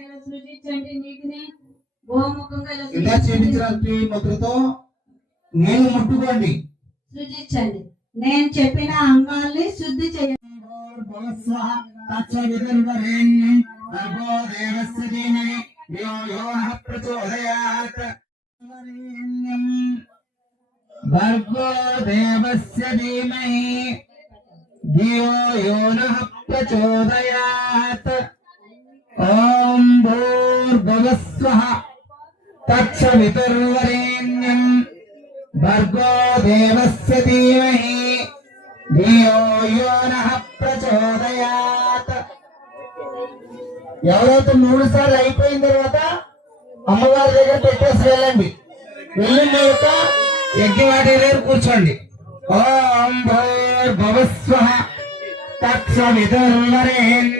ఇలా సృజించండి నీటిని గోముఖంగా ఇలా ఇలా చేయించిన ఈ ముద్రతో నేను ముట్టుకోండి. సృజించండి. నేను చెప్పిన అంగాల్ని శుద్ధి చేయండి. భర్గో దేవస్య ధీమహి ధియో యో నః ప్రచోదయాత్. భూర్భువస్వః తత్సవితుర్వరేణ్యం. భర్గో దేవస్య ధీమహి. ధియో యో నః ప్రచోదయాత్. ఎవరైతే మూడు సార్లు అయిపోయిన తర్వాత అమ్మవారి దగ్గర పెట్టేసి వెళ్ళండి. వెళ్ళిన తర్వాత యజ్ఞవాటి దగ్గర కూర్చోండి. ఓం భూర్భువస్వ తత్సవితుర్వరేణ్యం.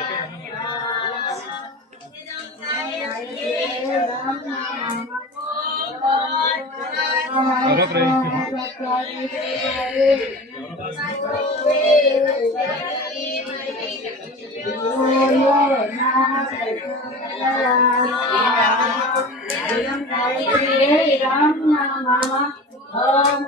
నమః ఓం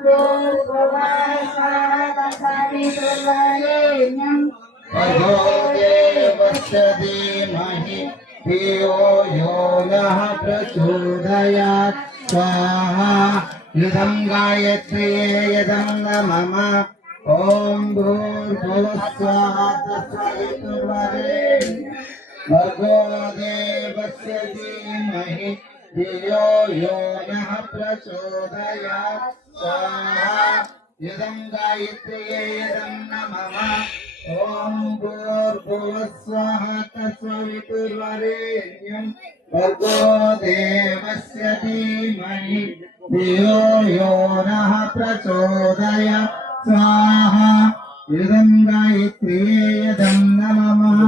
భర్గో దేవస్య ధీమహి ధియో యో నః ప్రచోదయాత్ స్వాహా ఇదం గాయత్ర్యే యదం మమ ఓం భూర్భువస్వాహ తత్సవితుర్వరేణ్యం భర్గో దేవస్య ధీమహి ధియో యో నః ప్రచోదయాత్ స్వాహా ఇదం గాయత్ర్యే యదం మమ ఓం భూర్భువస్వః తత్సవితుర్వరేణ్యం భర్గో దేవస్య ధీమహి ధియో యో నః ప్రచోదయాత్ స్వాహా ఇదం గాయత్రీయదం నమః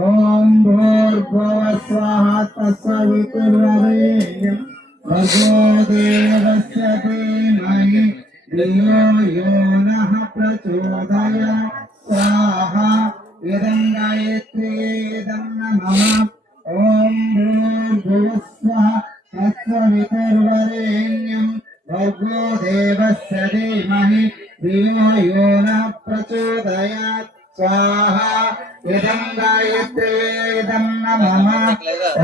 ఓం భూర్భువస్వః తత్సవితుర్వరేణ్యం భర్గో దేవస్య ధీమహి ధియో యో నః ప్రచోదయాత్ స్వాహా ఇదం గాయత్రీయదం నమః ఓం భూర్భువస్వః తత్సవితుర్వరేణ్యం భర్గో దేవస్య ధీమహి. ధియో యో నః ప్రచోదయాత్. స్వాహా ఇదం గాయత్రీయదం నమః.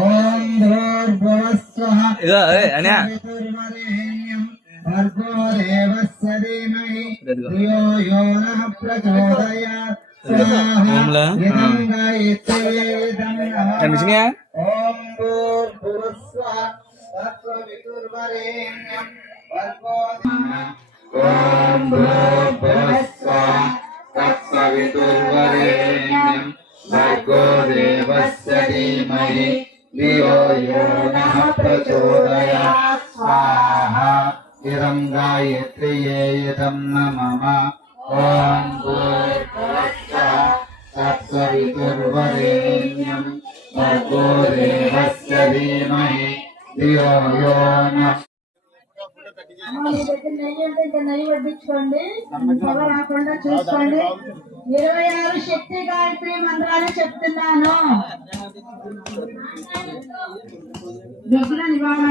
ఓం భూర్భువస్వః ఇదో అదే అనే తత్సవితుర్వరేణ్యం భర్గో దేవస్య ధీమహి. ఇదిగో. ధియో యో నః ప్రచోదయాత్. స్వాహా ఓంలా? ఇదం గాయత్రీయదం నమః. కనిపించినాయా ఓం భూర్భువస్వః తత్సవితుర్వరేణ్యం భర్గో ఓం భూర్భువస్వః తత్సవితుర్వరేణ్యం భర్గో దేవస్య ధీమహి ధియో యో నః ప్రచోదయాత్ స్వాహా ఇదం గాయత్రియే ఇదం నమః ఓం భూర్భువస్వః నెయ్యి నెయ్యి వడ్డించుకోండి రాకుండా చూసుకోండి ఇరవై ఆరు శక్తి గాయత్రి మంత్రాలు చెప్తున్నాను నివారణ